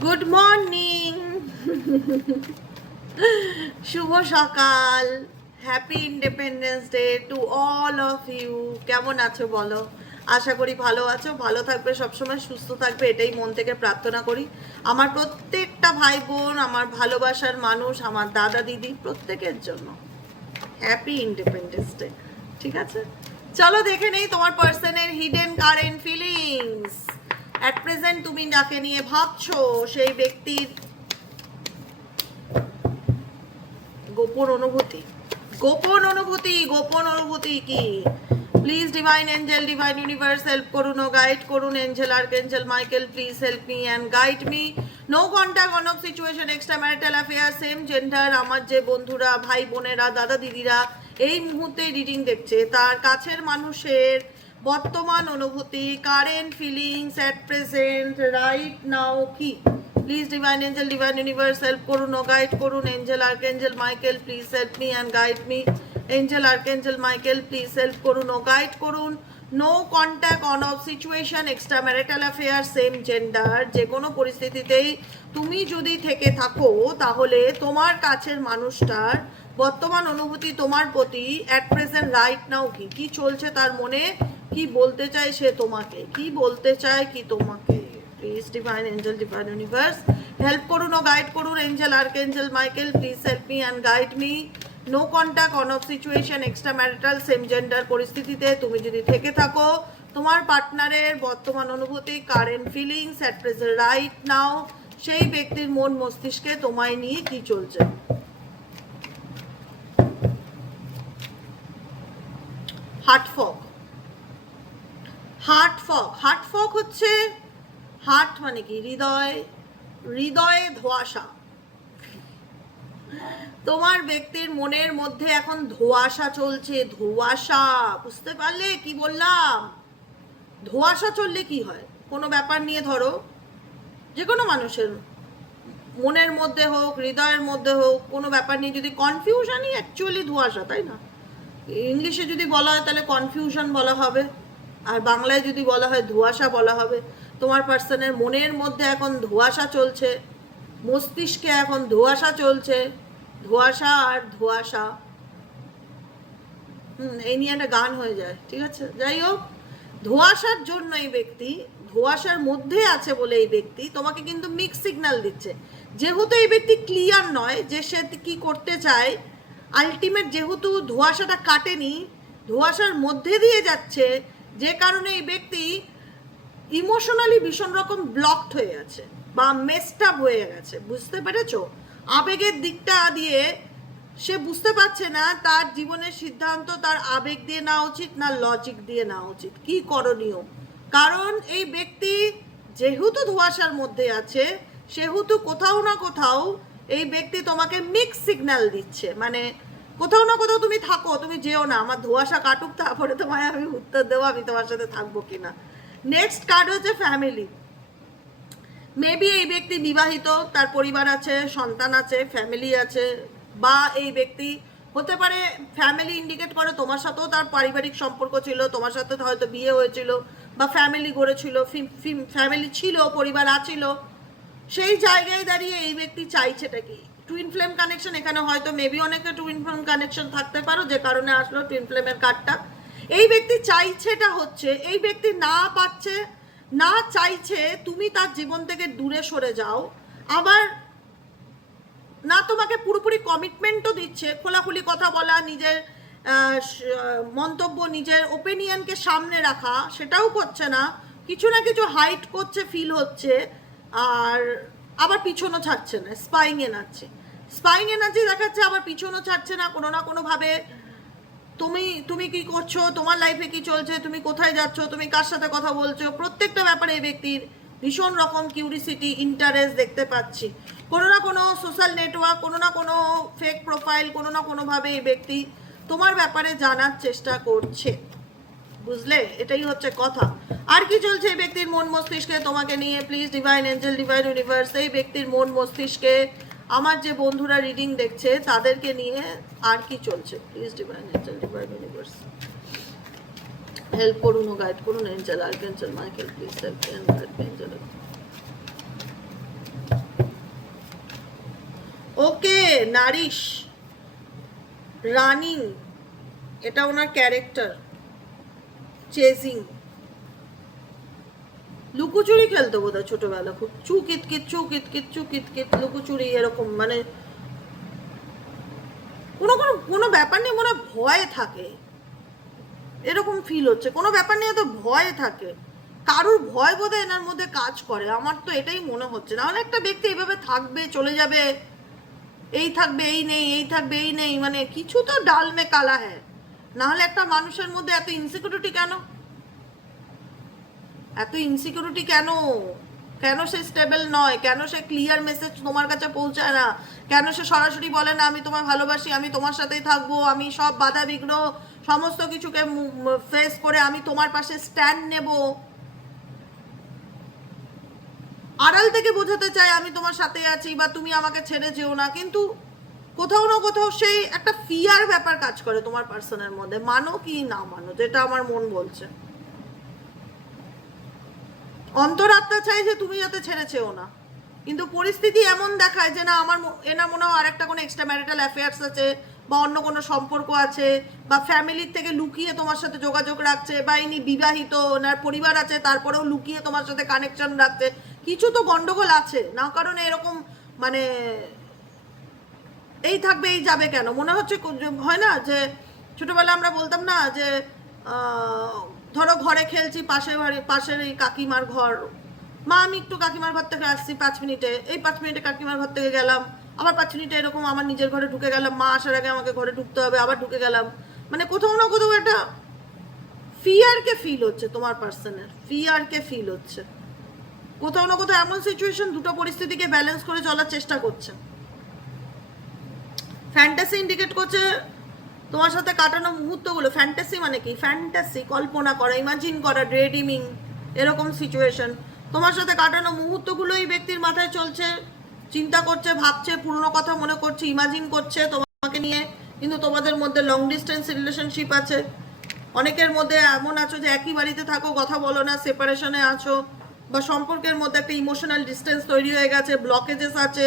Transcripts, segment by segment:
Good morning, শুভ সকাল, happy independence day to all of you. কেমন আছো বলো? আশা করি ভালো আছো, ভালো থাকবে, সবসময় সুস্থ থাকবে, এটাই মন থেকে প্রার্থনা করি। আমার প্রত্যেকটা ভাই বোন, আমার ভালোবাসার মানুষ, আমার দাদা দিদি, প্রত্যেকের জন্য হ্যাপি ইন্ডিপেন্ডেন্স ডে। ঠিক আছে, চলো দেখে নেই তোমার পার্সনের hidden current feelings. At present তুমি যাকে নিয়ে ভাবছো সেই ব্যক্তির গোপন অনুভূতি, গোপন অনুভূতি কি? Please divine angel, divine universe help করুন ও গাইড করুন। Angel, archangel Michael, please help me and guide me. No contact, on off situation, extra marital affair, same gender. আমার যে বন্ধুরা, ভাই বোনেরা, দাদা দিদিরা এই মুহূর্তে রিডিং দেখছে, তার কাছের মানুষের বর্তমান অনুভূতি, current feelings at present right now কি? Please divine angel, divine universe help করুন ও গাইড করুন। Angel, archangel Michael, please help me and guide me. Angel, archangel Michael, please help করুন ও গাইড করুন। No contact, on off situation, extra marital affair, same gender. যে কোনো পরিস্থিতিতেই তুমি যদি থেকে থাকো, তাহলে তোমার কাছের মানুষটার বর্তমান অনুভূতি তোমার প্রতি অ্যাট প্রেজেন্ট রাইট নাও কি? কি চলছে তার মনে, কি বলতে চায় সে তোমাকে, কি বলতে চায় কি তোমাকে? Please divine angel, divine universe help করুন ও গাইড করুন। Angel, archangel Michael, please help me and guide me. No contact, on off situation, extra marital, same gender পরিস্থিতিতে তুমি যদি থেকে থাকো, তোমার পার্টনারের বর্তমান অনুভূতি, current feelings at present right now, সেই ব্যক্তির মন মস্তিষ্কে তোমায় নিয়ে কি চলছে? Heart fog, heart fog, heart fog হচ্ছে, হার্ট মানে কি? হৃদয়, হৃদয়ে ধোঁয়াশা। তোমার ব্যক্তির মনের মধ্যে এখন ধোঁয়াশা চলছে, ধোঁয়াশা। বুঝতে পারলে কি বললাম? ধোঁয়াশা চললে কি হয়? কোনো ব্যাপার নিয়ে ধরো, যে কোনো মানুষের মনের মধ্যে হোক, হৃদয়ের মধ্যে হোক, কোনো ব্যাপার নিয়ে যদি কনফিউশনই অ্যাকচুয়ালি ধোঁয়াশা, তাই না? ইংলিশে যদি বলা হয় তাহলে কনফিউশন বলা হবে, আর বাংলায় যদি বলা হয় ধোঁয়াশা বলা হবে। তোমার পার্সনের মনের মধ্যে এখন ধোঁয়াশা চলছে, মস্তিষ্কে এখন ধোঁয়াশা চলছে, ধোঁয়াশা আর ধোঁয়াশা। এই নিয়ে একটা গান হয়ে যায়, ঠিক আছে? যাই হোক, ধোঁয়াশার জন্য এই ব্যক্তি ধোঁয়াশার মধ্যে আছে বলে এই ব্যক্তি তোমাকে কিন্তু মিক্স সিগন্যাল দিচ্ছে। যেহেতু এই ব্যক্তি ক্লিয়ার নয় যে সে কি করতে চায়, আলটিমেট যেহেতু ধোঁয়াশাটা কাটেনি, ধোঁয়াশার মধ্যে দিয়ে যাচ্ছে, যে কারণে এই ব্যক্তি ইমোশনালি ভীষণ রকম ব্লকড হয়ে আছে বা মেসড আপ হয়ে গেছে। বুঝতে পেরেছো? আবেগের দিকটা দিয়ে সে বুঝতে পারছে না তার জীবনের সিদ্ধান্ত তার আবেগ দিয়ে নেওয়া উচিত না লজিক দিয়ে নেওয়া উচিত, কি করণীয়। কারণ এই ব্যক্তি যেহেতু ধোঁয়াশার মধ্যে আছে, সেহেতু কোথাও না কোথাও এই ব্যক্তি তোমাকে মিক্স সিগন্যাল দিচ্ছে। মানে কোথাও না কোথাও তুমি থাকো, তুমি যেও না, আমার ধোঁয়াশা কাটুক, তারপরে তোমায় আমি উত্তর দেবো আমি তোমার সাথে থাকবো কিনা। নেক্সট কার্ড হচ্ছে ফ্যামিলি। মেবি এই ব্যক্তি বিবাহিত, তার পরিবার আছে, সন্তান আছে, ফ্যামিলি আছে, বা এই ব্যক্তি হতে পারে, ফ্যামিলি ইন্ডিকেট করে তোমার সাথেও তার পারিবারিক সম্পর্ক ছিল, তোমার সাথে হয়তো বিয়ে হয়েছিল বা ফ্যামিলি গড়েছিল, ফ্যামিলি ছিল, পরিবার আছিল। সেই জায়গায় দাঁড়িয়ে এই ব্যক্তি চাইছেটা কি? টুইন ফ্লেম কানেকশন এখানে হয়তো মেবি অনেকে টুইন ফ্লেম কানেকশন থাকতে পারো, যে কারণে আসলো টুইন ফ্লেমের কার্ডটা। এই ব্যক্তি চাইছেটা হচ্ছে, এই ব্যক্তি না পাচ্ছে, না চাইছে তুমি তার জীবন থেকে দূরে সরে যাও, আবার না তোমাকে পুরোপুরি কমিটমেন্টও দিচ্ছে, খোলাখুলি কথা বলা, নিজের মন্তব্য, নিজের ওপিনিয়নকে সামনে রাখা, সেটাও করছে না। কিছু না কিছু হাইট করছে, ফিল হচ্ছে, আর আবার পিছনও ছাড়ছে না, স্পাইং এনার্জি, স্পাইং এনার্জি দেখাচ্ছে, আবার পিছনও ছাড়ছে না। কোনো না কোনোভাবে তুমি কি করছো, তোমার লাইফে কি চলছে, তুমি কোথায় যাচ্ছ, তুমি কার সাথে কথা বলছো, প্রত্যেকটা ব্যাপারে এই ব্যক্তির ভীষণ রকম কিউরিসিটি, ইন্টারেস্ট দেখতে পাচ্ছি। কোনো না কোনো সোশ্যাল নেটওয়ার্ক, কোনো না কোনো ফেক প্রোফাইল, কোনো না কোনোভাবে এই ব্যক্তি তোমার ব্যাপারে জানার চেষ্টা করছে। বুঝলে? এটাই হচ্ছে কথা। আর কি চলছে এই ব্যক্তির মন মস্তিষ্কে তোমাকে নিয়ে? Please divine angel, divine universe এই ব্যক্তির মন মস্তিষ্কে, আমার যে বন্ধুরা রিডিং দেখছে তাদেরকে নিয়ে আর কি চলছে? Please divine angel, divine universe help করুন ও গাইড করুন। Angel, archangel Michael, please help me and guide me. Angel, nourish, running, এটা ওনার ক্যারেক্টার, চেজিং, লুকোচুরি খেলতো বোধহয় ছোটবেলা খুব, চু কিতকিত চু কিতকিত চু কিতকিত লুকোচুরি, এরকম মানে কোনো কোনো কোনো ব্যাপার নিয়ে মনে ভয় থাকে, এরকম ফিল হচ্ছে কোনো ব্যাপার নিয়ে তো ভয় থাকে, কারুর ভয় বোধহয় এনার মধ্যে কাজ করে, আমার তো এটাই মনে হচ্ছে। নাহলে একটা ব্যক্তি এইভাবে থাকবে, চলে যাবে, এই থাকবে এই নেই, এই থাকবে এই নেই, মানে কিছু তো ডাল মে কালা হ্যায়। নাহলে একটা মানুষের মধ্যে এত ইনসিকিউরিটি কেন, এত ইনসিকিউরিটি কেন, কেন সে স্টেবল নয়, কেন সে ক্লিয়ার মেসেজ তোমার কাছে পৌঁছায় না, কেন সে সরাসরি বলে না আমি তোমায় ভালোবাসি, আমি তোমার সাথেই থাকবো, আমি সব বাধা বিঘ্ন সমস্ত কিছুকে ফেস করে আমি তোমার পাশে স্ট্যান্ড নেব, আড়াল থেকে বোঝাতে চাই আমি তোমার সাথে আছি বা তুমি আমাকে ছেড়ে যেও না, কিন্তু কোথাও না কোথাও সেই একটা ফিয়ার ব্যাপার কাজ করে তোমার পার্সনের মধ্যে, মানো কি না মানো, যেটা আমার মন বলছে। অন্তরাত্মা চাই যে তুমি যাতে ছেড়ে চেও না, কিন্তু পরিস্থিতি এমন দেখায় যে না আমার এনার মনে হয় আরেকটা কোনো এক্সট্রা ম্যারিটাল অ্যাফেয়ার্স আছে বা অন্য কোনো সম্পর্ক আছে বা ফ্যামিলির থেকে লুকিয়ে তোমার সাথে যোগাযোগ রাখছে, বা ইনি বিবাহিত, ওনার পরিবার আছে তারপরেও লুকিয়ে তোমার সাথে কানেকশন রাখছে, কিছু তো গন্ডগোল আছে না, কারণ এরকম মানে এই থাকবে এই যাবে কেন, মনে হচ্ছে হয় না যে ছোটবেলা আমরা বলতাম না যে ধরো ঘরে খেলছি, পাশের এই কাকিমার ঘর, মা আমি একটু কাকিমার ঘর থেকে আসছি 5 মিনিটে, এই 5 মিনিটে কাকিমার ঘর থেকে গেলাম, আবার 5 মিনিটে এরকম আমার নিজের ঘরে ঢুকে গেলাম, মা আসার আগে আমাকে ঘরে ঢুকতে হবে, আবার ঢুকে গেলাম, মানে কোথাও না কোথাও একটা ফিয়ারকে ফিল হচ্ছে তোমার পার্সনের, ফিয়ারকে ফিল হচ্ছে কোথাও না কোথাও, এমন সিচুয়েশন দুটো পরিস্থিতিকে ব্যালেন্স করে চলার চেষ্টা করছে। ফ্যান্টাসি ইন্ডিকেট করছে তোমার সাথে কাটানো মুহূর্তগুলো, ফ্যান্টাসি মানে কি, ফ্যান্টাসি কল্পনা করা, ইমাজিন করা, ড্রে ড্রিমিং, এরকম সিচুয়েশন, তোমার সাথে কাটানো মুহূর্তগুলো এই ব্যক্তির মাথায় চলছে, চিন্তা করছে, ভাবছে, পুরনো কথা মনে করছে, ইমাজিন করছে তোমাকে নিয়ে, কিন্তু তোমাদের মধ্যে লং ডিস্টেন্স রিলেশনশিপ আছে, অনেকের মধ্যে এমন আছো যে একই বাড়িতে থাকো, কথা বলো না, সেপারেশনে আছো, বা সম্পর্কের মধ্যে একটা ইমোশনাল ডিস্টেন্স তৈরি হয়ে গেছে, ব্লকেজেস আছে।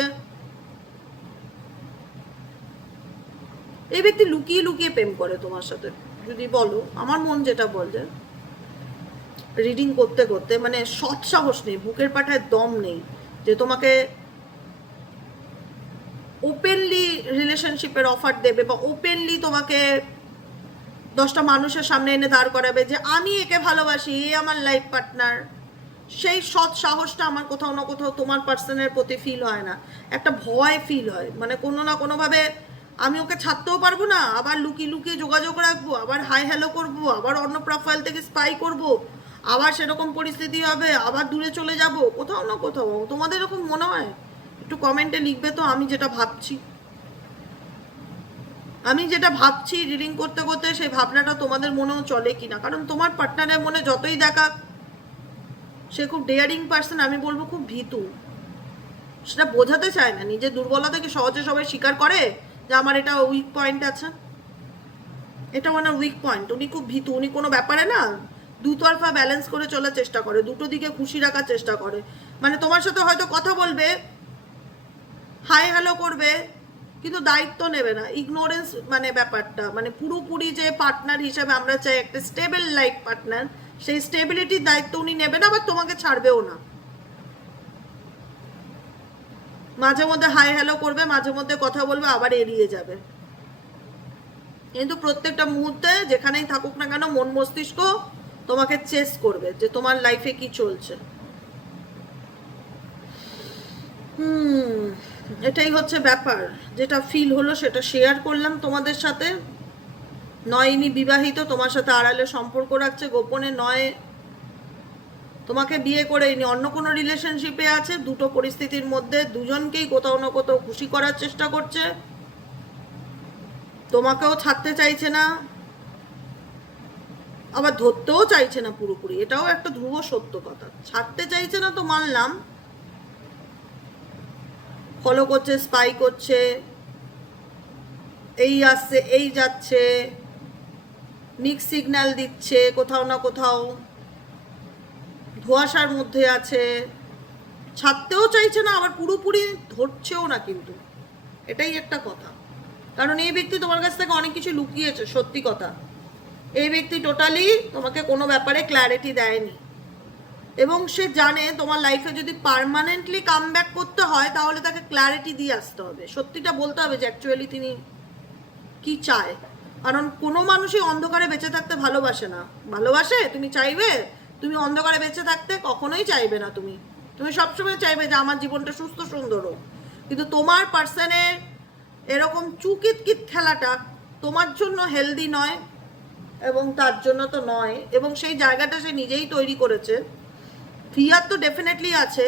এই ব্যক্তি লুকিয়ে লুকিয়ে প্রেম করে তোমার সাথে, যদি বলো আমার মন যেটা বলছে, রিডিং করতে করতে মানে সৎ সাহস নেই, বুকের পাঠায় দম নেই যে তোমাকে ওপেনলি রিলেশনশিপের অফার দেবে বা ওপেনলি তোমাকে 10টা মানুষের সামনে এনে দাঁড় করাবে যে আমি একে ভালোবাসি, এ আমার লাইফ পার্টনার। সেই সৎ সাহসটা আমার কোথাও না কোথাও তোমার পার্সনের প্রতি ফিল হয় না, একটা ভয় ফিল হয়, মানে কোনো না কোনোভাবে আমি ওকে ছাড়তেও পারবো না, আবার লুকিয়ে লুকিয়ে যোগাযোগ রাখবো, আবার হাই হ্যালো করবো, আবার অন্য প্রোফাইল থেকে স্পাই করব, আবার সেরকম পরিস্থিতি হবে, আবার দূরে চলে যাব, কোথাও না কোথাও তোমাদের এরকম মনে হয়? একটু কমেন্টে লিখবে তো, আমি যেটা ভাবছি, আমি যেটা ভাবছি রিডিং করতে করতে সেই ভাবনাটা তোমাদের মনেও চলে কিনা, কারণ তোমার পার্টনারের মনে যতই দেখা সে খুব ডেয়ারিং পার্সন, আমি বলবো খুব ভীতু, সেটা বোঝাতে চায় না, নিজের দুর্বলতাকে সহজে সবাই স্বীকার করে যে আমার এটা উইক পয়েন্ট আছে, এটা ওনার উইক পয়েন্ট, উনি খুব ভীতু, উনি কোনো ব্যাপারে না দুতরফা ব্যালেন্স করে চলার চেষ্টা করে, দুটো দিকে খুশি রাখার চেষ্টা করে, মানে তোমার সাথে হয়তো কথা বলবে, হাই হ্যালো করবে, কিন্তু দায়িত্ব নেবে না, ইগনোরেন্স মানে ব্যাপারটা, মানে পুরোপুরি যে পার্টনার হিসেবে আমরা চাই একটা স্টেবল লাইফ পার্টনার, সেই স্টেবিলিটির দায়িত্ব উনি নেবে না, আবার তোমাকে ছাড়বেও না, মাঝে মধ্যে হাই হ্যালো করবে, মাঝে মধ্যে কথা বলবে, আবার এড়িয়ে যাবে, কিন্তু প্রত্যেকটা মুহূর্তে যেখানেই থাকুক না কেন মন মস্তিষ্ক তোমাকে চেস করবে যে তোমার লাইফে কি চলছে। এটাই হচ্ছে ব্যাপার, যেটা ফিল হলো সেটা শেয়ার করলাম তোমাদের সাথে। নয় ইনি বিবাহিত, তোমার সাথে আড়ালে সম্পর্ক রাখছে গোপনে, নয় তোমাকে বিয়ে করে ইনি অন্য কোনো রিলেশনশিপে আছে, দুটো পরিস্থিতির মধ্যে দুজনকেই কোথাও না কোথাও খুশি করার চেষ্টা করছে, তোমাকেও ছাড়তে চাইছে না, আবার ধরতেও চাইছে না পুরোপুরি, এটাও একটা ধ্রুব সত্য কথা, ছাড়তে চাইছে না তো মানলাম, ফলো করছে, স্পাই করছে, এই আসছে এই যাচ্ছে, মিক্স সিগন্যাল দিচ্ছে, কোথাও না কোথাও ধোঁয়াশার মধ্যে আছে, ছাড়তেও চাইছে না, আবার পুরোপুরি ধরছেও না, কিন্তু এটাই একটা কথা। কারণ এই ব্যক্তি তোমার কাছ থেকে অনেক কিছু লুকিয়েছে, সত্যি কথা। এই ব্যক্তি টোটালি তোমাকে কোনো ব্যাপারে ক্ল্যারিটি দেয়নি, এবং সে জানে তোমার লাইফে যদি পার্মানেন্টলি কাম ব্যাক করতে হয় তাহলে তাকে ক্ল্যারিটি দিয়ে আসতে হবে, সত্যিটা বলতে হবে যে অ্যাকচুয়ালি তিনি কি চায়। কারণ কোনো মানুষই অন্ধকারে বেঁচে থাকতে ভালোবাসে না। ভালোবাসে? তুমি চাইবে তুমি অন্ধকারে বেঁচে থাকতে? কখনোই চাইবে না। তুমি সবসময় চাইবে যে আমার জীবনটা সুস্থ সুন্দর হোক। কিন্তু তোমার পার্সনের এরকম চুকিতকিত খেলাটা তোমার জন্য হেলদি নয়, এবং তার জন্য তো নয়, এবং সেই জায়গাটা সে নিজেই তৈরি করেছে। ফিয়ার তো ডেফিনেটলি আছে,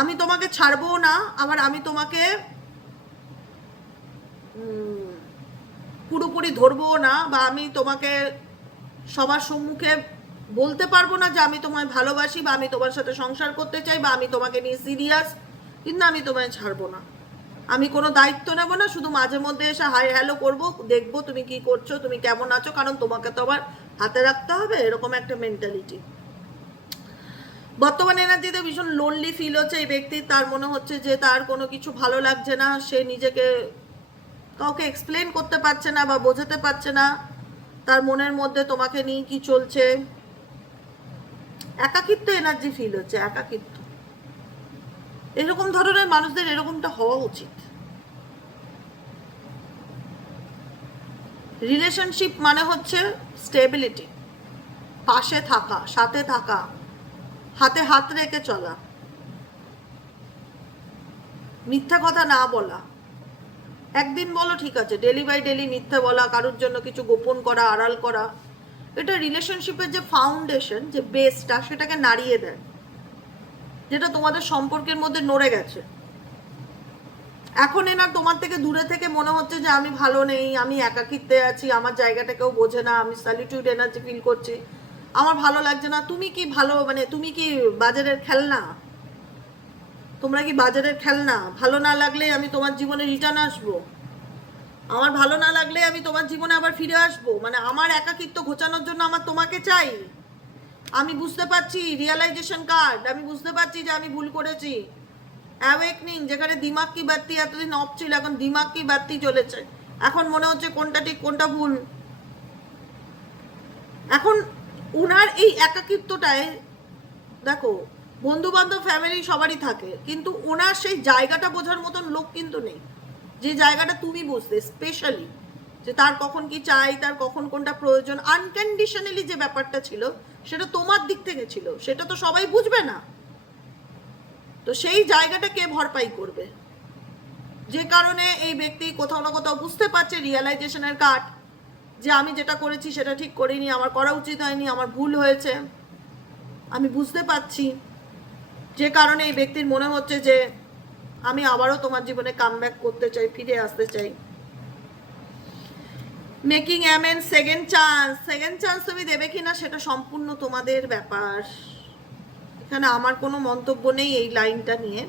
আমি তোমাকে ছাড়বো না, আবার আমি তোমাকে পুরোপুরি ধরবো না, বা আমি তোমাকে সবার সম্মুখে বলতে পারবো না যে আমি তোমায় ভালোবাসি, বা আমি তোমার সাথে সংসার করতে চাই, বা আমি তোমাকে নিয়ে সিরিয়াস, কিন্তু আমি তোমায় ছাড়বো না। আমি কোনো দায়িত্ব নেবো না, শুধু মাঝে মধ্যে এসে হাই হ্যালো করবো, দেখবো তুমি কি করছো, তুমি কেমন আছো, কারণ তোমাকে তো আবার হাতে রাখতে হবে, এরকম একটা মেন্টালিটি। বর্তমান এনার্জিতে ভীষণ লোনলি ফিল হচ্ছে এই ব্যক্তির। তার মনে হচ্ছে যে তার কোনো কিছু ভালো লাগছে না, সে নিজেকে কাউকে এক্সপ্লেন করতে পারছে না বা বোঝাতে পারছে না তার মনের মধ্যে তোমাকে নিয়ে কি চলছে। একাকিত্ব এনার্জি ফিল হচ্ছে, একাকিত্ব। এরকম ধরনের মানুষদের এরকমটা হওয়া উচিত। রিলেশনশিপ মানে হচ্ছে স্টেবিলিটি, পাশে থাকা, সাথে থাকা, হাতে হাত রেখে চলা, মিথ্যা কথা না বলা। একদিন বলো ঠিক আছে, ডেলি বাই ডেলি মিথ্যা বলা, কারোর জন্য কিছু গোপন করা, আড়াল করা, এটা রিলেশনশিপের যে ফাউন্ডেশন, যে বেসটা, সেটাকে নাড়িয়ে দেয়, যেটা তোমাদের সম্পর্কের মধ্যে নড়ে গেছে। এখন এনার তোমার থেকে দূরে থেকে মনে হচ্ছে যে আমি ভালো নেই, আমি একাকিত্বে আছি, আমার জায়গাটা কেউ বোঝে না, আমি সলিটিউড এনার্জি ফিল করছি, আমার ভালো লাগছে না। তুমি কি ভালো, মানে তুমি কি বাজারের খেলনা? তোমরা কি বাজারের খেলনা? ভালো না লাগলে আমি তোমার জীবনে রিটার্ন আসবো, আমার ভালো না লাগলে আমি তোমার জীবনে আবার ফিরে আসবো, মানে আমার একাকিত্ব ঘোচানোর জন্য আমার তোমাকে চাই। আমি বুঝতে পারছি, রিয়েলাইজেশন কার্ড, আমি বুঝতে পারছি যে আমি ভুল করেছি। অ্যাওয়েকনিং, যেখানে দিমাগ কি বাত্তি এতদিন অফ ছিল, এখন দিমাগ কি বাত্তি চলেছে, এখন মনে হচ্ছে কোনটা ঠিক কোনটা ভুল। এখন ওনার এই একাকিত্বটায় দেখো, বন্ধু বান্ধব ফ্যামিলি সবারই থাকে, কিন্তু ওনার সেই জায়গাটা বোঝার মতন লোক কিন্তু নেই, যে জায়গাটা তুমি বুঝতে, স্পেশালি যে তার কখন কি চাই, তার কখন কোনটা প্রয়োজন। আনকন্ডিশনালি যে ব্যাপারটা ছিল সেটা তোমার দিক থেকে ছিল, সেটা তো সবাই বুঝবে না। তো সেই জায়গাটা কে ভরপাই করবে? যে কারণে এই ব্যক্তি কোথাও না কোথাও বুঝতে পারছে, রিয়েলাইজেশনের কার্ড, যে আমি যেটা করেছি সেটা ঠিক করিনি, আমার করা উচিত হয়নি, আমার ভুল হয়েছে, আমি বুঝতে পারছি। যে কারণে এই ব্যক্তির মনে হচ্ছে যে আমি আবারও তোমার জীবনে কামব্যাক করতে চাই, ফিরে আসতে চাই। Making amend, second chance. Second chance তুমি দেবে কিনা সেটা সম্পূর্ণ তোমাদের ব্যাপার, এখানে আমার কোনো মন্তব্য নেই এই লাইনটা নিয়ে।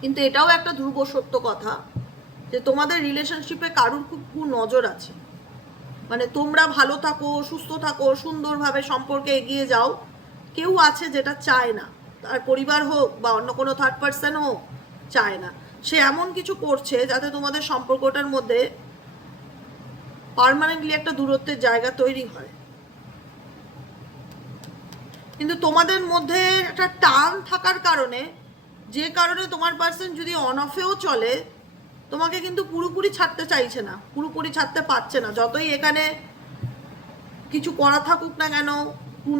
কিন্তু এটাও একটা ধ্রুব সত্য কথা যে তোমাদের রিলেশনশিপে কারুর খুব নজর আছে, মানে তোমরা ভালো থাকো, সুস্থ থাকো, সুন্দরভাবে সম্পর্কে এগিয়ে যাও। কেউ আছে যেটা চায় না, তার পরিবার হোক বা অন্য কোনো থার্ড পার্সন হোক, চায় না। সে এমন কিছু করছে যাতে তোমাদের সম্পর্কটার মধ্যে পার্মানেন্টলি একটা দূরত্বের জায়গা তৈরি হয়। কিন্তু তোমাদের মধ্যে একটা টান থাকার কারণে, যে কারণে তোমার পার্সন যদি অন অফেও চলে, তোমাকে কিন্তু পুরোপুরি ছাড়তে চাইছে না, পুরোপুরি ছাড়তে পারছে না। যতই এখানে কিছু করা থাকুক না কেন,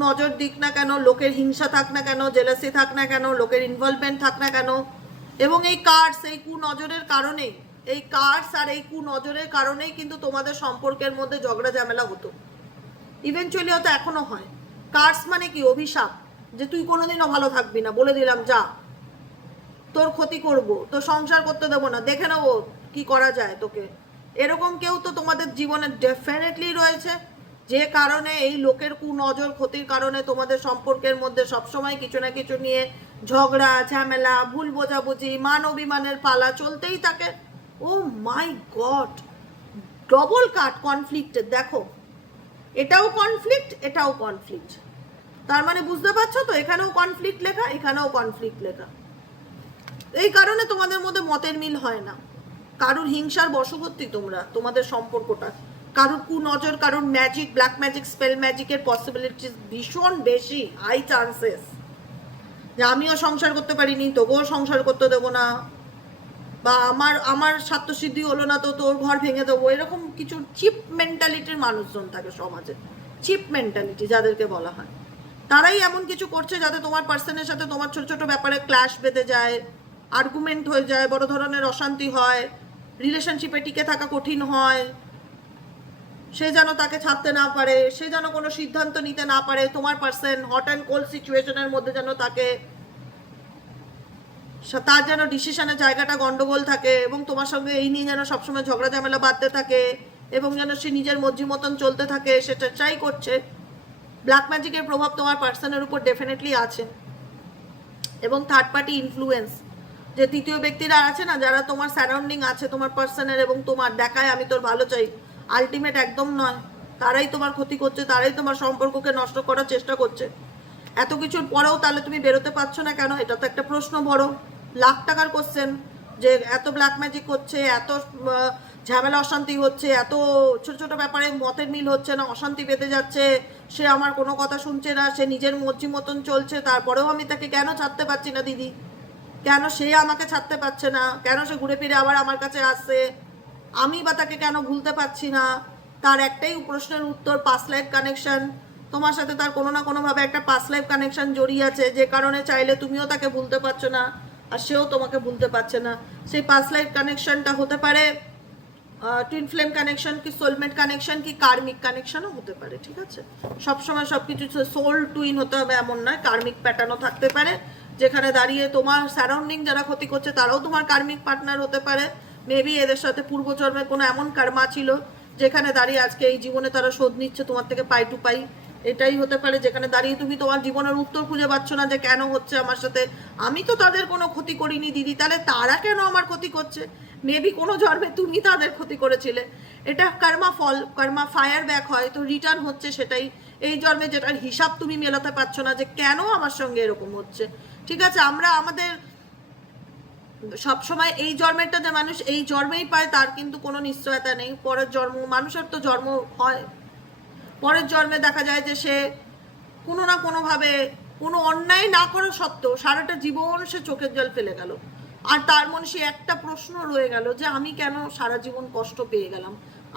নজর দিক না কেন, লোকের হিংসা থাক না কেন, জেলাসি থাক না কেন, লোকের ইনভলভমেন্ট থাক না কেন, এবং এই কার্ডস, এই নজরের কারণেই, এই কার্ডস আর এই নজরের কারণেই কিন্তু তোমাদের সম্পর্কের মধ্যে ঝগড়া ঝামেলা হতো। ইভেনচুয়ালি হয়তো এখনো হয়। কার্ডস মানে কি? অভিশাপ, যে তুই কোনোদিনও ভালো থাকবি না, বলে দিলাম, যা, তোর ক্ষতি করব, তোর সংসার করতে দেবো না, দেখে নেবো কি করা যায় তোকে। এরকম কেউ তো তোমাদের জীবনে ডেফিনেটলি রয়েছে, যে কারণে এই লোকের নজর, ক্ষতির কারণে তোমাদের সম্পর্কের মধ্যে সবসময় কিছু না কিছু নিয়ে ঝগড়া ঝামেলা, ভুল বোঝাবুঝি, মান অভিমানের পালা চলতেই থাকে। ও মাই গড, ডবল কাট কনফ্লিক্টের। দেখো, এটাও কনফ্লিক্ট, এটাও কনফ্লিক্ট। তার মানে বুঝতে পারছো তো, এখানেও কনফ্লিক্ট লেখা, এখানেও কনফ্লিক্ট লেখা। এই কারণে তোমাদের মধ্যে মতের মিল হয় না। কারুর হিংসার বশবর্তী তোমরা, তোমাদের সম্পর্কটা কারুর কুনজর, কারুর ম্যাজিক, ব্ল্যাক ম্যাজিক, স্পেল ম্যাজিকের পসিবিলিটিস ভীষণ বেশি, হাই চান্সেস যে আমিও সংসার করতে পারিনি, তোকেও সংসার করতে দেবো না, বা আমার স্বার্থসিদ্ধি হলো না তো তোর ঘর ভেঙে দেবো, এরকম কিছু চিপ মেন্টালিটির মানুষজন থাকে সমাজে। চিপ মেন্টালিটি যাদেরকে বলা হয়, তারাই এমন কিছু করছে যাতে তোমার পার্সনের সাথে তোমার ছোট ছোট ব্যাপারে ক্ল্যাশ বেঁধে যায়, আর্গুমেন্ট হয়ে যায়, বড় ধরনের অশান্তি হয়, রিলেশনশিপে টিকে থাকা কঠিন হয়, সে যেন তাকে ছাড়তে না পারে, সে যেন কোনো সিদ্ধান্ত নিতে না পারে, তোমার পার্সন হট অ্যান্ড কোল্ড সিচুয়েশনের মধ্যে যেন তাকে, তার যেন ডিসিশনের জায়গাটা গন্ডগোল থাকে, এবং তোমার সঙ্গে এই নিয়ে যেন সবসময় ঝগড়া ঝামেলা বাঁধতে থাকে, এবং যেন সে নিজের মর্জি মতন চলতে থাকে, সেটা ট্রাই করছে। ব্ল্যাক ম্যাজিকের প্রভাব তোমার পার্সনের উপর ডেফিনেটলি আছে। এবং থার্ড পার্টি ইনফ্লুয়েন্স, যে তৃতীয় ব্যক্তিরা আছে না, যারা তোমার সারাউন্ডিং আছে তোমার পার্সনের, এবং তোমার দেখায় আমি তোর ভালো চাই, আলটিমেট একদম নয়, তারাই তোমার ক্ষতি করছে, তারাই তোমার সম্পর্ককে নষ্ট করার চেষ্টা করছে। এত কিছুর পরেও তাহলে তুমি বেরোতে পারছো না কেন? এটা তো একটা প্রশ্ন, বড় লাখ টাকার কোশ্চেন, যে এত ব্ল্যাক ম্যাজিক হচ্ছে, এত ঝামেলা অশান্তি হচ্ছে, এত ছোট ছোট ব্যাপারে মতের মিল হচ্ছে না, অশান্তি বেঁধে যাচ্ছে, সে আমার কোনো কথা শুনছে না, সে নিজের মর্জি মতন চলছে, তারপরেও আমি তাকে কেন ছাড়তে পারছি না দিদি? কেন সে আমাকে ছাড়তে পারছে না? কেন সে ঘুরে ফিরে আবার আমার কাছে আসছে? আমি বা তাকে কেন ভুলতে পারছি না? তার একটাই প্রশ্নের উত্তর, পাস্ট লাইফ কানেকশন। তোমার সাথে তার কোনো না কোনোভাবে একটা পাস্ট লাইফ কানেকশন জড়িয়ে আছে, যে কারণে চাইলে তুমিও তাকে ভুলতে পারছো না, আর সেও তোমাকে ভুলতে পারছে না। সেই পাস্ট লাইফ কানেকশনটা হতে পারে টুইন ফ্লেম কানেকশন, কি সোলমেট কানেকশন, কি কার্মিক কানেকশনও হতে পারে। ঠিক আছে, সবসময় সব কিছু সোল টুইন হতে হবে এমন নয়, কার্মিক প্যাটার্নও থাকতে পারে, যেখানে দাঁড়িয়ে তোমার সারাউন্ডিং যারা ক্ষতি করছে তারাও তোমার কার্মিক পার্টনার হতে পারে। মেবি এদের সাথে পূর্বজন্মে কোনো এমন কর্মা ছিল যেখানে দাঁড়িয়ে আজকে এই জীবনে তারা শোধ নিচ্ছে তোমার থেকে পাই টু পাই। এটাই হতে পারে, যেখানে দাঁড়িয়ে তুমি তোমার জীবনের উত্তর খুঁজে পাচ্ছ না যে কেন হচ্ছে আমার সাথে, আমি তো তাদের কোনো ক্ষতি করিনি দিদি, তাহলে তারা কেন আমার ক্ষতি করছে? মেবি কোনো জন্মে তুমি তাদের ক্ষতি করেছিলে। এটা কর্মা ফল, কর্মা ফায়ার ব্যাক হয়, তো রিটার্ন হচ্ছে সেটাই এই জন্মে, যেটার হিসাব তুমি মেলাতে পারছো না যে কেন আমার সঙ্গে এরকম হচ্ছে। ঠিক আছে, আমরা আমাদের সবসময় এই জন্মেরটা যে মানুষ এই জন্মেই পায় তার কিন্তু কোনো নিশ্চয়তা নেই। পরের জন্ম, মানুষের তো জন্ম হয়, পরের জন্মে দেখা যায় যে সে কোনো না কোনোভাবে কোনো অন্যায় না করা সত্ত্বেও সারাটা জীবন সে চোখের জল ফেলে গেল, আর তার মনে সে একটা প্রশ্ন রয়ে গেল যে আমি কেন সারা জীবন কষ্ট পেয়ে গেলাম,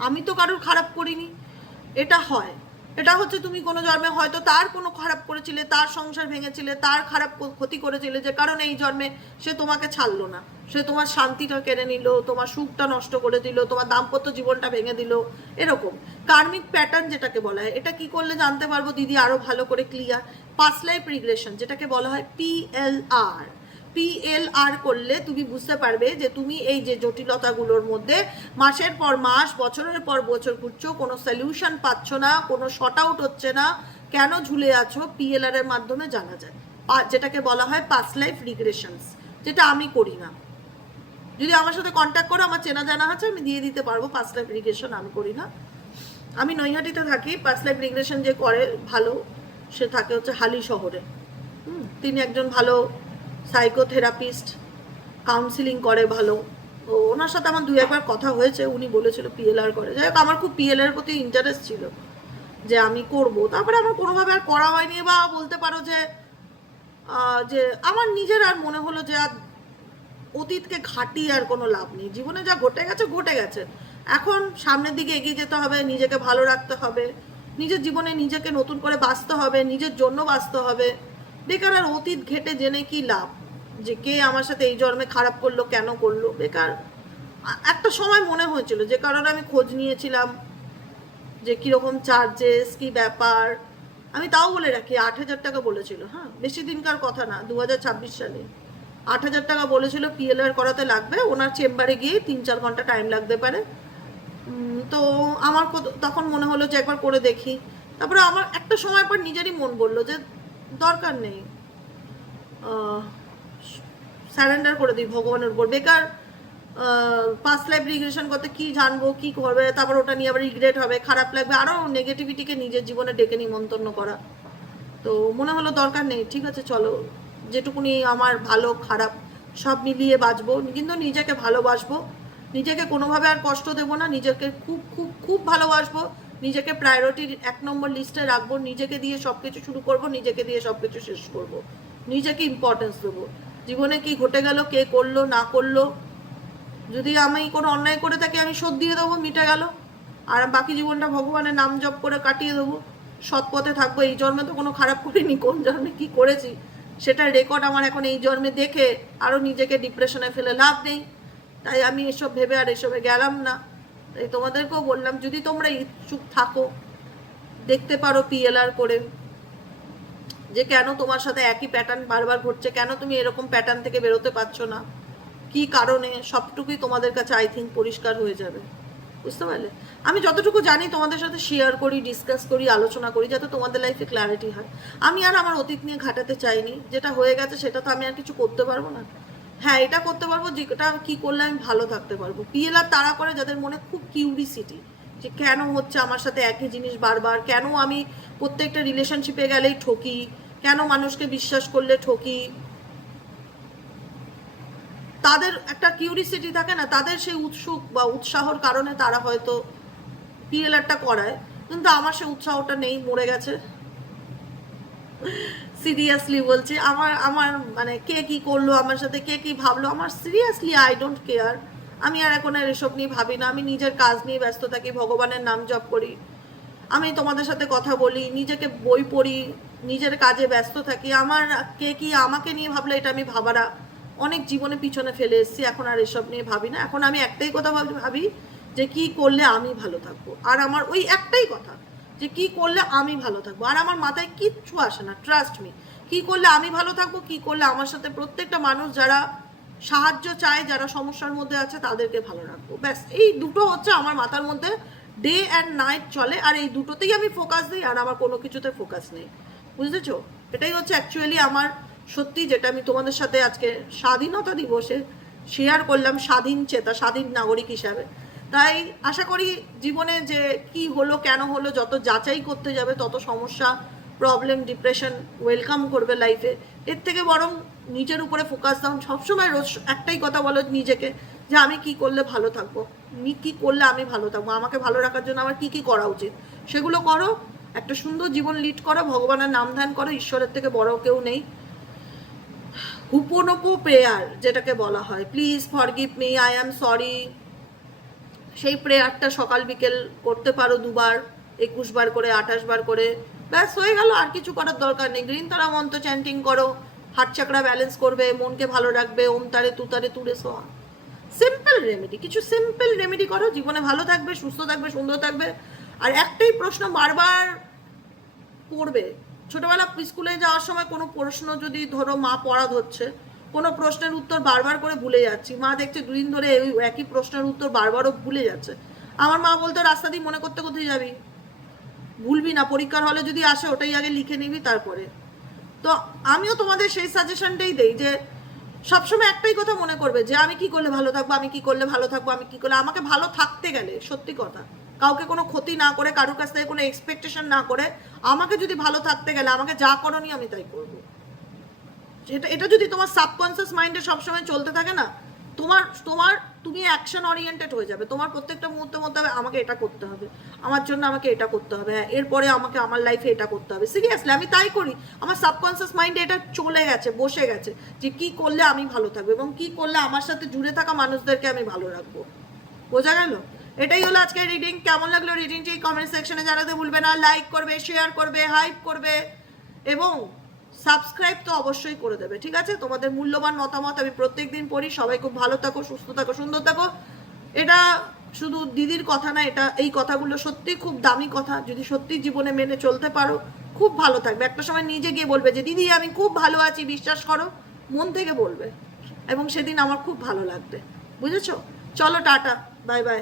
আমি তো কারোর খারাপ করিনি। এটা হয়, এটা হচ্ছে তুমি কোনো জন্মে হয়তো তার কোনো খারাপ করেছিলে, তার সংসার ভেঙেছিলে, তার খারাপ ক্ষতি করেছিলে, যে কারণে এই জন্মে সে তোমাকে ছাড়লো না, সে তোমার শান্তিটা কেড়ে নিল, তোমার সুখটা নষ্ট করে দিল, তোমার দাম্পত্য জীবনটা ভেঙে দিল। এরকম কার্মিক প্যাটার্ন যেটাকে বলা হয়, এটা কি করলে জানতে পারবো দিদি আরো ভালো করে ক্লিয়ার? পাস্ট লাইফ রিগ্রেশন, যেটাকে বলা হয় PLR। PLR করলে তুমি বুঝতে পারবে যে তুমি এই যে জটিলতাগুলোর মধ্যে মাসের পর মাস, বছরের পর বছর ঘুরছো, কোনো সলিউশন পাচ্ছ না, কোনো শর্ট আউট হচ্ছে না, কেন ঝুলে আছো, PLR এর মাধ্যমে জানা যায়, যেটাকে বলা হয় পাস্ট লাইফ রিগ্রেশনস, যেটা আমি করি না। যদি আমার সাথে কন্ট্যাক্ট করো, আমার চেনা জানা আছে, আমি দিয়ে দিতে পারবো। পাস্ট লাইফ রিগ্রেশন আমি করি না। আমি নৈহাটিতে থাকি। পাস্ট লাইফ রিগ্রেশন যে করে ভালো, সে থাকে হচ্ছে হালি শহরে। তিনি একজন ভালো সাইকোথেরাপিস্ট, কাউন্সিলিং করে ভালো। ও ওনার সাথে আমার দুই একবার কথা হয়েছে, উনি বলেছিল PLR করে। যাই হোক, আমার খুব PLR এর প্রতি ইন্টারেস্ট ছিল যে আমি করব, তারপরে আমার কোনোভাবে আর করা হয়নি, বা বলতে পারো যে যে আমার নিজের আর মনে হলো যে আর অতীতকে ঘাটি আর কোনো লাভ নেই, জীবনে যা ঘটে গেছে ঘটে গেছে, এখন সামনের দিকে এগিয়ে যেতে হবে, নিজেকে ভালো রাখতে হবে, নিজের জীবনে নিজেকে নতুন করে বাঁচতে হবে, নিজের জন্য বাঁচতে হবে। বেকার আর অতীত ঘেটে জেনে কি লাভ, যে কে আমার সাথে এই জন্মে খারাপ করলো, কেন করলো, বেকার। একটা সময় মনে হয়েছিল, যে কারণে আমি খোঁজ নিয়েছিলাম যে কীরকম চার্জেস, কি ব্যাপার। আমি তাও বলে রাখি 8,000 টাকা বলেছিল, হ্যাঁ বেশি দিনকার কথা না, 2026 সালে 8,000 টাকা বলেছিল PLR করাতে লাগবে। ওনার চেম্বারে গিয়ে 3-4 ঘন্টা টাইম লাগতে পারে। তো আমার তখন মনে হলো যে একবার করে দেখি। তারপরে আমার একটা সময় পর নিজেরই মন বললো যে দরকার নেই, স্যারেন্ডার করে দিই ভগবানের উপর। বেকার পাস্ট লাইফ রিগ্রেশন করতে কি জানবো, কি করবে, তারপর ওটা নিয়ে আবার রিগ্রেট হবে, খারাপ লাগবে, আরও নেগেটিভিটিকে নিজের জীবনে ডেকে নিমন্ত্রণ করা। তো মনে হলো দরকার নেই, ঠিক আছে চলো, যেটুকুনি আমার ভালো খারাপ সব মিলিয়ে বাঁচবো, কিন্তু নিজেকে ভালোবাসবো, নিজেকে কোনোভাবে আর কষ্ট দেবো না, নিজেকে খুব খুব খুব ভালোবাসবো, নিজেকে প্রায়োরিটির 1 নম্বর লিস্টে রাখবো, নিজেকে দিয়ে সব কিছু শুরু করবো, নিজেকে দিয়ে সব কিছু শেষ করবো, নিজেকে ইম্পর্টেন্স দেবো। জীবনে কি ঘটে গেল, কে করলো না করলো, যদি আমি কোনো অন্যায় করে থাকি আমি শোধ দিয়ে দেবো, মিটে গেল। আর বাকি জীবনটা ভগবানের নাম জপ করে কাটিয়ে দেবো, সৎ পথে থাকবো। এই জন্মে তো কোনো খারাপ করিনি, কোন জন্মে কি করেছি সেটার রেকর্ড আমার এখন এই জন্মে দেখে আরও নিজেকে ডিপ্রেশনে ফেলে লাভ নেই। তাই আমি এসব ভেবে আর এসবে গেলাম না। তাই তোমাদেরকেও বললাম, যদি তোমরা ইচ্ছুক থাকো, দেখতে পারো পিএলআর করে যে কেন তোমার সাথে একই প্যাটার্ন বারবার ঘটছে, কেন তুমি এরকম প্যাটার্ন থেকে বেরোতে পারছো না, কি কারণে, সবটুকুই তোমাদের কাছে আই থিঙ্ক পরিষ্কার হয়ে যাবে। বুঝতে পারলে? আমি যতটুকু জানি তোমাদের সাথে শেয়ার করি, ডিসকাস করি, আলোচনা করি, যাতে তোমাদের লাইফে ক্ল্যারিটি হয়। আমি আর আমার অতীত নিয়ে ঘাটাতে চাইনি, যেটা হয়ে গেছে সেটা তো আমি আর কিছু করতে পারবো না। হ্যাঁ, এটা করতে পারবো যেটা কি করলে আমি ভালো থাকতে পারবো। পিএলআর তারা করে যাদের মনে খুব কিউরিসিটি, যে কেন হচ্ছে আমার সাথে একই জিনিস বারবার, কেন আমি প্রত্যেকটা রিলেশনশিপে গেলেই ঠকি, কেন মানুষকে বিশ্বাস করলে ঠকি, তাদের একটা কিউরিসিটি থাকে না, তাদের সেই উৎসুক বা উৎসাহর কারণে তারা হয়তো পিএলআরটা করায়। কিন্তু আমার সেই উৎসাহটা নেই, মরে গেছে। সিরিয়াসলি বলছি, আমার আমার মানে কে কি করলো আমার সাথে, কে কি ভাবলো, আমার সিরিয়াসলি আই ডোন্ট কেয়ার। আমি আর এখন আর এসব নিয়ে ভাবি না। আমি নিজের কাজ নিয়ে ব্যস্ত থাকি, ভগবানের নাম জপ করি, আমি তোমাদের সাথে কথা বলি, নিজেকে বই পড়ি, নিজের কাজে ব্যস্ত থাকি। আমার কে কি আমাকে নিয়ে ভাবলে এটা আমি ভাবারা অনেক জীবনে পিছনে ফেলে এসেছি। এখন আর এসব নিয়ে ভাবি না। এখন আমি একটাই কথা ভাবি যে কি করলে আমি ভালো থাকবো। আর আমার ওই একটাই কথা যে কি করলে আমি ভালো থাকবো। আর আমার মাথায় কিচ্ছু আসে না, ট্রাস্ট মি। কি করলে আমি ভালো থাকবো, কি করলে আমার সাথে প্রত্যেকটা মানুষ যারা সাহায্য চায়, যারা সমস্যার মধ্যে আছে, তাদেরকে ভালো রাখবো। ব্যাস, এই দুটো হচ্ছে আমার মাথার মধ্যে ডে অ্যান্ড নাইট চলে। আর এই দুটোতেই আমি ফোকাস দিই, আর আমার কোনো কিছুতে ফোকাস নেই। বুঝেছো? এটাই হচ্ছে অ্যাকচুয়ালি আমার সত্যি, যেটা আমি তোমাদের সাথে আজকে স্বাধীনতা দিবসে শেয়ার করলাম, স্বাধীন চেতা, স্বাধীন নাগরিক হিসাবে। তাই আশা করি জীবনে যে কি হলো, কেন হলো, যত যাচাই করতে যাবে তত সমস্যা, প্রবলেম, ডিপ্রেশন ওয়েলকাম করবে লাইফে। এর থেকে বরং নিজের উপরে ফোকাস দাও। সবসময় রোজ একটাই কথা বলো নিজেকে, যে আমি কি করলে ভালো থাকবো, কি করলে আমি ভালো থাকবো, আমাকে ভালো রাখার জন্য আমার কি কি করা উচিত, সেগুলো করো। একটা সুন্দর জীবন লিড করো, ভগবানের নাম ধ্যান করো, ঈশ্বরের থেকে বড় কেউ নেই। হুপোনোপো প্রেয়ার যেটাকে বলা হয়, please forgive me, I am sorry, সেই প্রেয়ারটা সকাল বিকেল করতে পারো 2 বার, 21 বার করে, 28 বার করে, ব্যাস হয়ে গেল। আর কিছু করার দরকার নেই। গ্রিন তারা মন্ত্র চ্যান্টিং করো, হার্ট চাকরা ব্যালেন্স করবে, মনকে ভালো রাখবে, ওম তারে তুতারে তুরে সোহা। সিম্পল রেমেডি, কিছু সিম্পল রেমেডি করো, জীবনে ভালো থাকবে, সুস্থ থাকবে, সুন্দর থাকবে। আর একটাই প্রশ্ন বারবার পড়বে, ছোটবেলা স্কুলে যাওয়ার সময় কোনো প্রশ্ন যদি ধরো মা পড়া ধরছে, কোনো প্রশ্নের উত্তর বারবার করে ভুলে যাচ্ছি, মা দেখছে 2 দিন ধরে ওই একই প্রশ্নের উত্তর বারবারও ভুলে যাচ্ছে। আমার মা বলতো, রাস্তা দিয়ে মনে করতে কোথায় যাবি, ভুলবি না, পরীক্ষার হলে যদি আসে ওটাই আগে লিখে নিবি তারপরে। তো আমিও তোমাদের সেই সাজেশনটাই দেই যে সবসময় একটাই কথা মনে করবে, যে আমি কি করলে ভালো থাকবো, আমি কি করলে ভালো থাকবো, আমি কি করলে, আমাকে ভালো থাকতে গেলে সত্যি কথা কাউকে কোনো ক্ষতি না করে, কারোর কাছ থেকে কোনো এক্সপেকটেশন না করে, আমাকে যদি ভালো থাকতে গেলে আমাকে যা করণীয় আমি তাই করবো। এটা যদি তোমার সাবকনসিয়াস মাইন্ডে সবসময় চলতে থাকে না, তুমি অ্যাকশন ওরিয়েন্টেড হয়ে যাবে। তোমার প্রত্যেকটা মুহূর্তের মধ্যে আমাকে এটা করতে হবে, আমার জন্য আমাকে এটা করতে হবে, হ্যাঁ এরপরে আমাকে আমার লাইফে এটা করতে হবে। সিরিয়াসলি আমি তাই করি। আমার সাবকনসিয়াস মাইন্ডে এটা চলে গেছে, বসে গেছে, যে কি করলে আমি ভালো থাকবো এবং কি করলে আমার সাথে জুড়ে থাকা মানুষদেরকে আমি ভালো রাখবো। বোঝা গেল? এটাই হলো আজকের রিডিং। কেমন লাগলো রিডিংটি কমেন্ট সেকশনে জানাতে ভুলবে না। লাইক করবে, শেয়ার করবে, হাইপ করবে এবং সাবস্ক্রাইব তো অবশ্যই করে দেবে। ঠিক আছে? তোমাদের মূল্যবান মতামত আমি প্রত্যেকদিন পড়ি। সবাই খুব ভালো থাকো, সুস্থ থাকো, সুন্দর থাকো। এটা শুধু দিদির কথা না, এটা এই কথাগুলো সত্যি খুব দামি কথা। যদি সত্যি জীবনে মেনে চলতে পারো খুব ভালো থাকবে। একটা সময় নিজে গিয়ে বলবে যে দিদি আমি খুব ভালো আছি, বিশ্বাস করো, মন থেকে বলবে, এবং সেদিন আমার খুব ভালো লাগবে। বুঝেছো? চলো টাটা, বাই বাই।